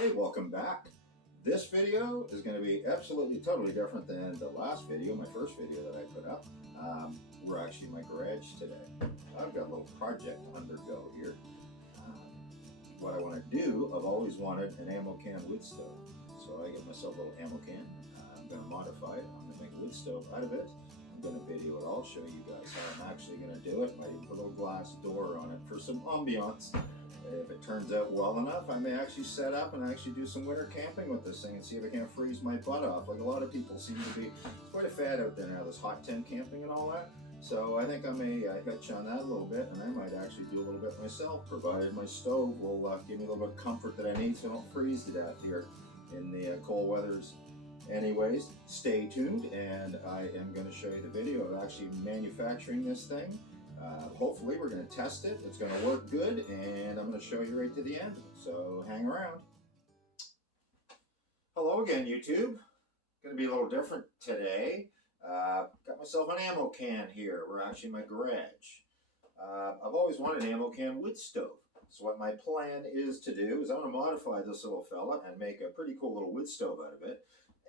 Hey, welcome back. This video is going to be absolutely totally different than the last video, my first video that I put up. We're actually in my garage today. I've got a little project to undergo here. What I want to do, I've always wanted an ammo can wood stove. So I get myself a little ammo can. I'm going to modify it. I'm going to make a wood stove out of it. I'm going to video it all, show you guys how I'm actually going to do it. Might even put a little glass door on it for some ambiance. If it turns out well enough, I may actually set up and actually do some winter camping with this thing and see if I can't freeze my butt off. Like a lot of people seem to be quite a fad out there now, this hot tent camping and all that. So I think I may hitch on that a little bit, and I might actually do a little bit myself, provided my stove will give me a little bit of comfort that I need so I don't freeze to death here in the cold weathers. Anyways, stay tuned, and I am going to show you the video of actually manufacturing this thing. Hopefully we're going to test it, it's going to work good, and I'm going to show you right to the end, so hang around. Hello again, YouTube. Going to be a little different today. Got myself an ammo can here. We're actually in my garage. I've always wanted an ammo can wood stove. So what my plan is to do is I'm going to modify this little fella and make a pretty cool little wood stove out of it.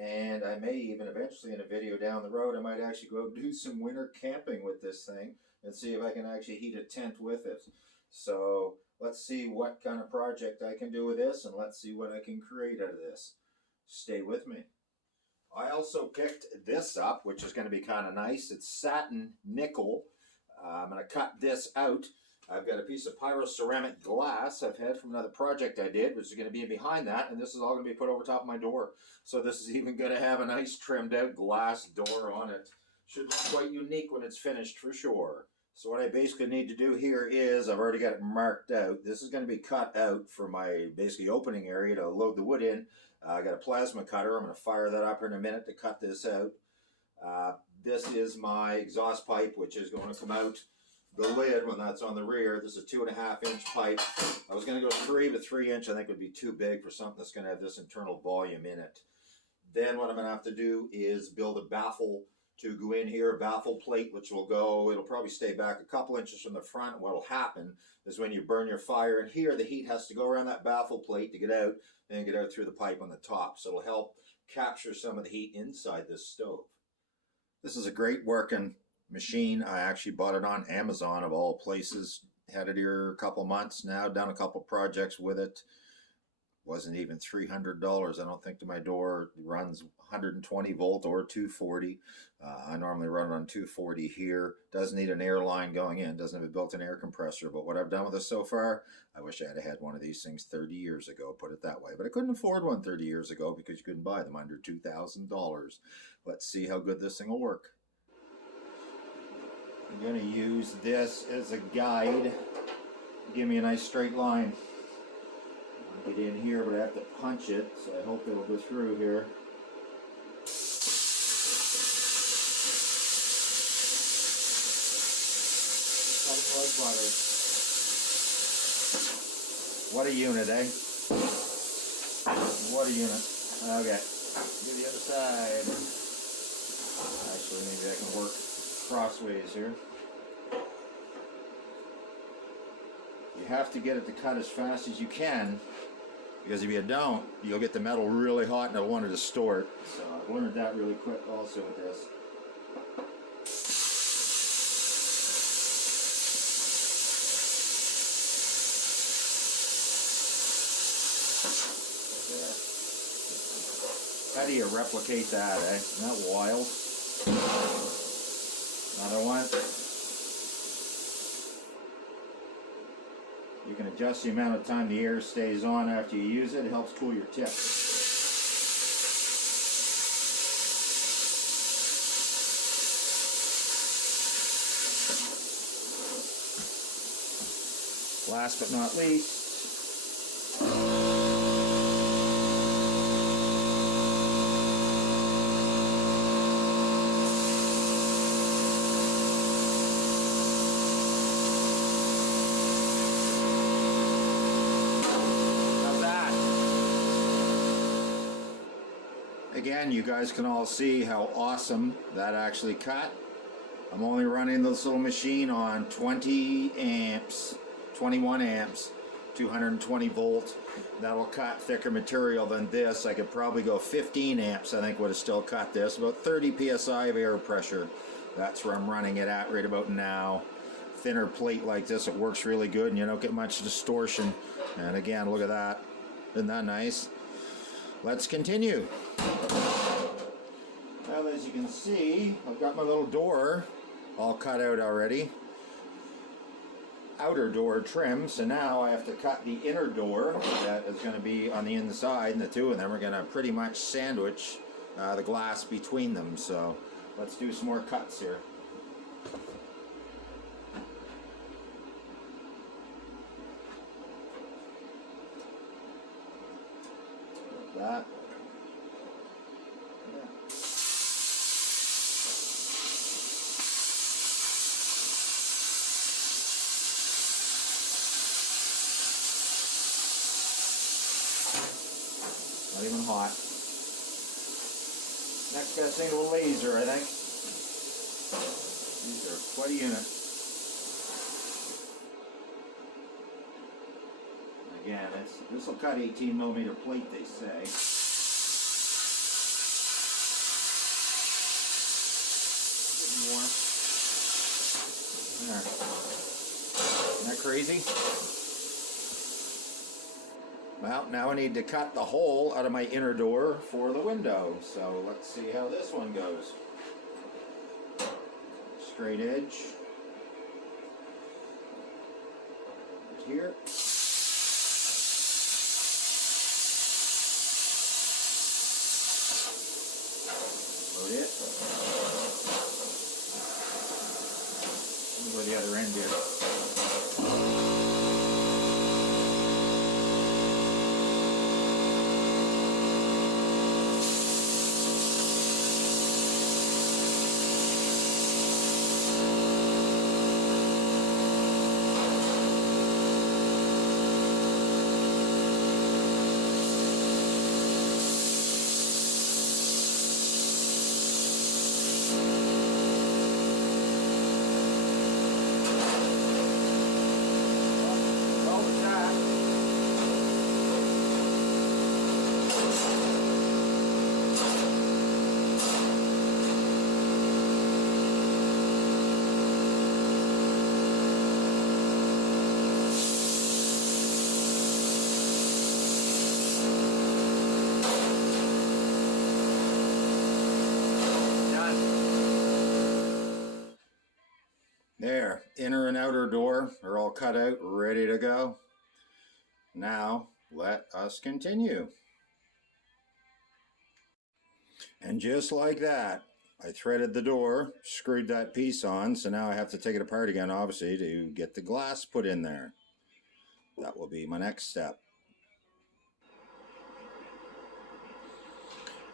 And I may even eventually in a video down the road, I might actually go do some winter camping with this thing and see if I can actually heat a tent with it. So let's see what kind of project I can do with this, and let's see what I can create out of this. Stay with me. I also picked this up, which is going to be kind of nice. It's satin nickel. I'm going to cut this out. I've got a piece of pyroceramic glass I've had from another project I did, which is going to be behind that, and this is all going to be put over top of my door. So this is even going to have a nice trimmed out glass door on it. Should look quite unique when it's finished for sure. So what I basically need to do here is, I've already got it marked out. This is going to be cut out for my basically opening area to load the wood in. I got a plasma cutter. I'm going to fire that up in a minute to cut this out. This is my exhaust pipe, which is going to come out the lid when that's on the rear. This is a 2.5 inch pipe. I was going to go 3, but 3 inch I think would be too big for something that's going to have this internal volume in it. Then what I'm going to have to do is build a baffle to go in here, a baffle plate, which will go, it'll probably stay back a couple inches from the front. And what will happen is when you burn your fire in here, the heat has to go around that baffle plate to get out, and get out through the pipe on the top. So it'll help capture some of the heat inside this stove. This is a great working machine. I actually bought it on Amazon of all places. Had it here a couple months now, done a couple projects with it. Wasn't even $300. I don't think to my door. It runs 120 volt or 240. I normally run it on 240 here. Doesn't need an air line going in. Doesn't have a built-in air compressor. But what I've done with this so far, I wish I had had one of these things 30 years ago, put it that way. But I couldn't afford one 30 years ago because you couldn't buy them under $2,000. Let's see how good this thing will work. I'm going to use this as a guide. Give me a nice straight line. Get in here, but I have to punch it, so I hope it'll go through here. Cutting like butter. What a unit, eh? What a unit. Okay, do the other side. Actually, maybe I can work crossways here. You have to get it to cut as fast as you can, because if you don't, you'll get the metal really hot and it'll want to distort. So I've learned that really quick also with this. There. How do you replicate that, eh? Isn't that wild? Another one. You can adjust the amount of time the air stays on after you use it. It helps cool your tip. Last but not least, again, you guys can all see how awesome that actually cut. I'm only running this little machine on 20 amps, 21 amps, 220 volt. That'll cut thicker material than this. I could probably go 15 amps, I think would have still cut this. About 30 psi of air pressure. That's where I'm running it at right about now. Thinner plate like this, it works really good and you don't get much distortion. And again, look at that. Isn't that nice? Let's continue. Well, as you can see, I've got my little door all cut out already. Outer door trim, so now I have to cut the inner door that is going to be on the inside, and the two of them are going to pretty much sandwich the glass between them. So let's do some more cuts here. Like that. Not even hot. Next best thing to a laser, I think. These are quite a unit. Again, this will cut 18mm plate, they say. A bit more. There. Isn't that crazy? Well, now I need to cut the hole out of my inner door for the window. So let's see how this one goes. Straight edge. Right here. Load it. Go to the other end here. There, inner and outer door are all cut out, ready to go. Now, let us continue. And just like that, I threaded the door, screwed that piece on, so now I have to take it apart again, obviously, to get the glass put in there. That will be my next step.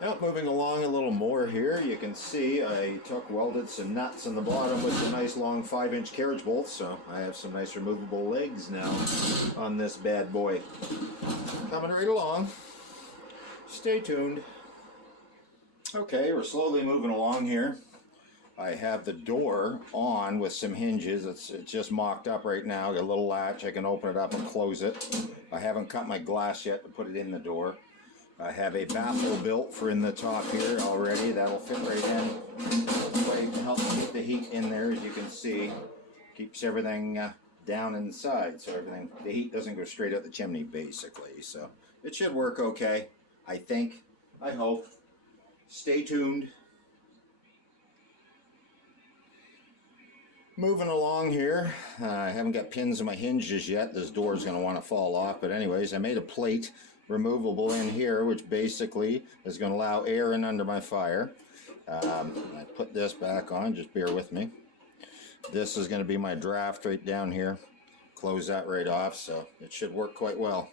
Now, moving along a little more here, you can see I welded some nuts on the bottom with some nice long 5-inch carriage bolts, so I have some nice removable legs now on this bad boy. Coming right along. Stay tuned. Okay, we're slowly moving along here. I have the door on with some hinges. It's just mocked up right now. Got a little latch. I can open it up and close it. I haven't cut my glass yet to put it in the door. I have a baffle built for in the top here already. That'll fit right in. It helps keep the heat in there, as you can see. Keeps everything down inside, so the heat doesn't go straight out the chimney, basically. So it should work okay, I think. I hope. Stay tuned. Moving along here. I haven't got pins in my hinges yet. This door is going to want to fall off, but anyways, I made a plate removable in here, which basically is going to allow air in under my fire. I put this back on, just bear with me. This is going to be my draft right down here. Close that right off, so it should work quite well.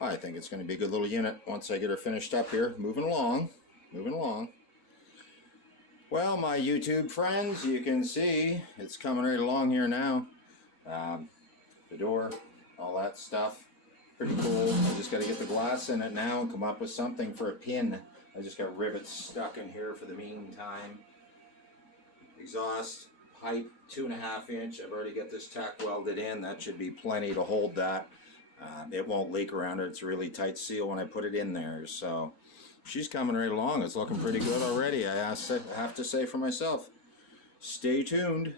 I think it's going to be a good little unit once I get her finished up here. Moving along. Well, my YouTube friends, you can see it's coming right along here now. The door, all that stuff. Pretty cool. I just got to get the glass in it now and come up with something for a pin. I just got rivets stuck in here for the meantime. Exhaust pipe, 2.5 inch. I've already got this tack welded in. That should be plenty to hold that. It won't leak around it. It's a really tight seal when I put it in there. So she's coming right along. It's looking pretty good already. I have to say for myself, stay tuned.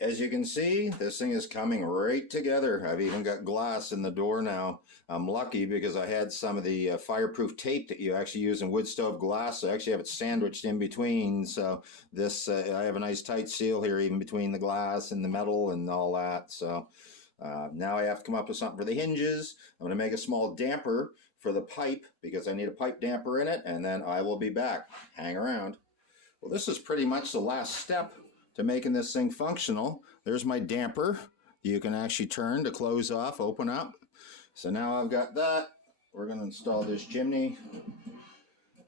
As you can see, this thing is coming right together. I've even got glass in the door now. I'm lucky because I had some of the fireproof tape that you actually use in wood stove glass. I actually have it sandwiched in between. So this, I have a nice tight seal here, even between the glass and the metal and all that. So now I have to come up with something for the hinges. I'm going to make a small damper for the pipe because I need a pipe damper in it, and then I will be back. Hang around. Well, this is pretty much the last step to making this thing functional. There's my damper. You can actually turn to close off, open up. So now I've got that. We're going to install this chimney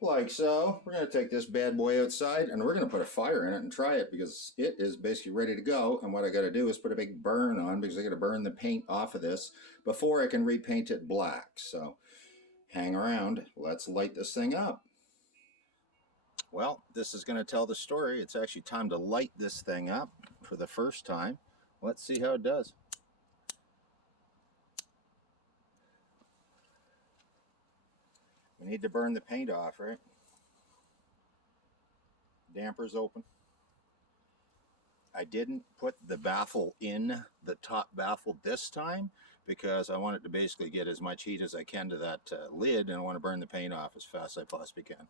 like so. We're going to take this bad boy outside and we're going to put a fire in it and try it because it is basically ready to go. And what I got to do is put a big burn on because I got to burn the paint off of this before I can repaint it black. So hang around. Let's light this thing up. Well, this is going to tell the story. It's actually time to light this thing up for the first time. Let's see how it does. We need to burn the paint off, right? Damper's open. I didn't put the baffle in the top baffle this time because I want it to basically get as much heat as I can to that lid, and I want to burn the paint off as fast as I possibly can.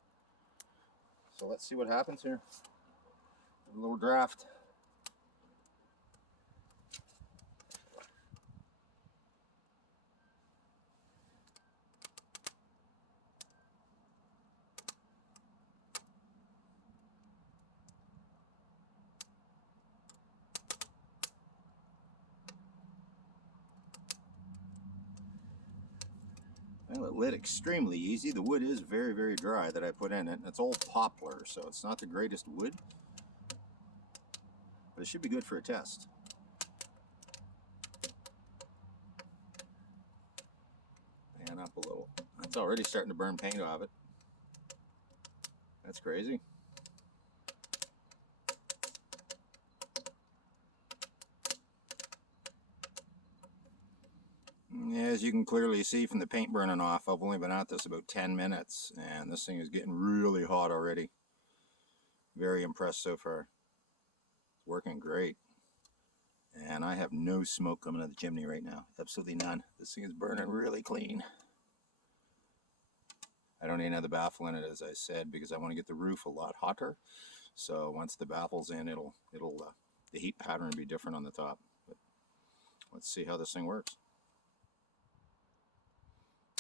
So let's see what happens here. A little draft. Well, it lit extremely easy. The wood is very, very dry that I put in it. It's old poplar, so it's not the greatest wood, but it should be good for a test. Pan up a little. It's already starting to burn paint off it. That's crazy. As you can clearly see from the paint burning off, I've only been at this about 10 minutes, and this thing is getting really hot already. Very impressed so far. It's working great. And I have no smoke coming out of the chimney right now. Absolutely none. This thing is burning really clean. I don't need another baffle in it, as I said, because I want to get the roof a lot hotter. So once the baffle's in, the heat pattern will be different on the top. But let's see how this thing works.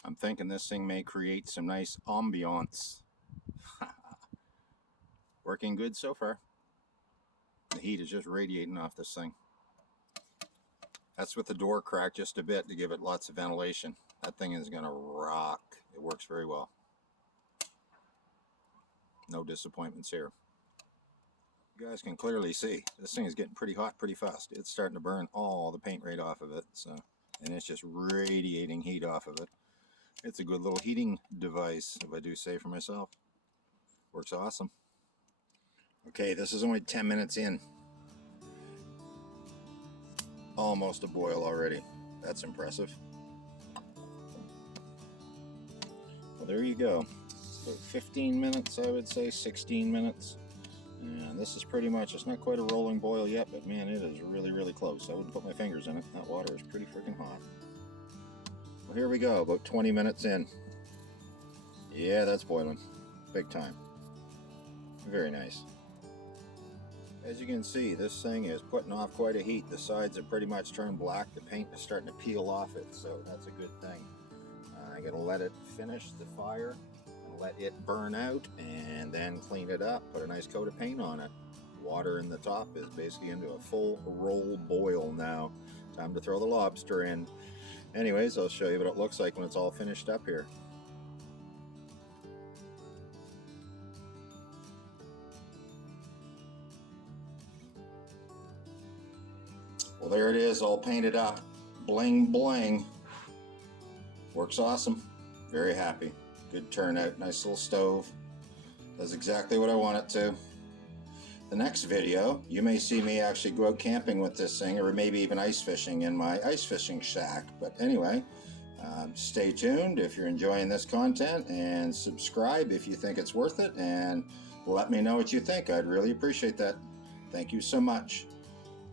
I'm thinking this thing may create some nice ambiance. Working good so far. The heat is just radiating off this thing. That's with the door cracked just a bit to give it lots of ventilation. That thing is going to rock. It works very well. No disappointments here. You guys can clearly see this thing is getting pretty hot pretty fast. It's starting to burn all the paint right off of it. And it's just radiating heat off of it. It's a good little heating device, if I do say for myself. Works awesome. Okay, this is only 10 minutes in. Almost a boil already. That's impressive. Well, there you go. About 15 minutes, I would say, 16 minutes. And this is pretty much, it's not quite a rolling boil yet, but man, it is really, really close. I wouldn't put my fingers in it. That water is pretty freaking hot. Well, here we go, about 20 minutes in. Yeah, that's boiling. Big time. Very nice. As you can see, this thing is putting off quite a heat. The sides have pretty much turned black. The paint is starting to peel off it, so that's a good thing. I'm going to let it finish the fire and let it burn out and then clean it up. Put a nice coat of paint on it. Water in the top is basically into a full roll boil now. Time to throw the lobster in. Anyways, I'll show you what it looks like when it's all finished up here. Well, there it is, all painted up. Bling, bling. Works awesome. Very happy. Good turnout. Nice little stove. Does exactly what I want it to. the next video, you may see me actually go out camping with this thing, or maybe even ice fishing in my ice fishing shack. But anyway, stay tuned if you're enjoying this content, and subscribe if you think it's worth it, and let me know what you think. I'd really appreciate that. Thank you so much.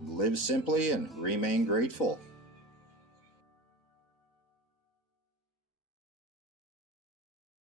Live simply and remain grateful.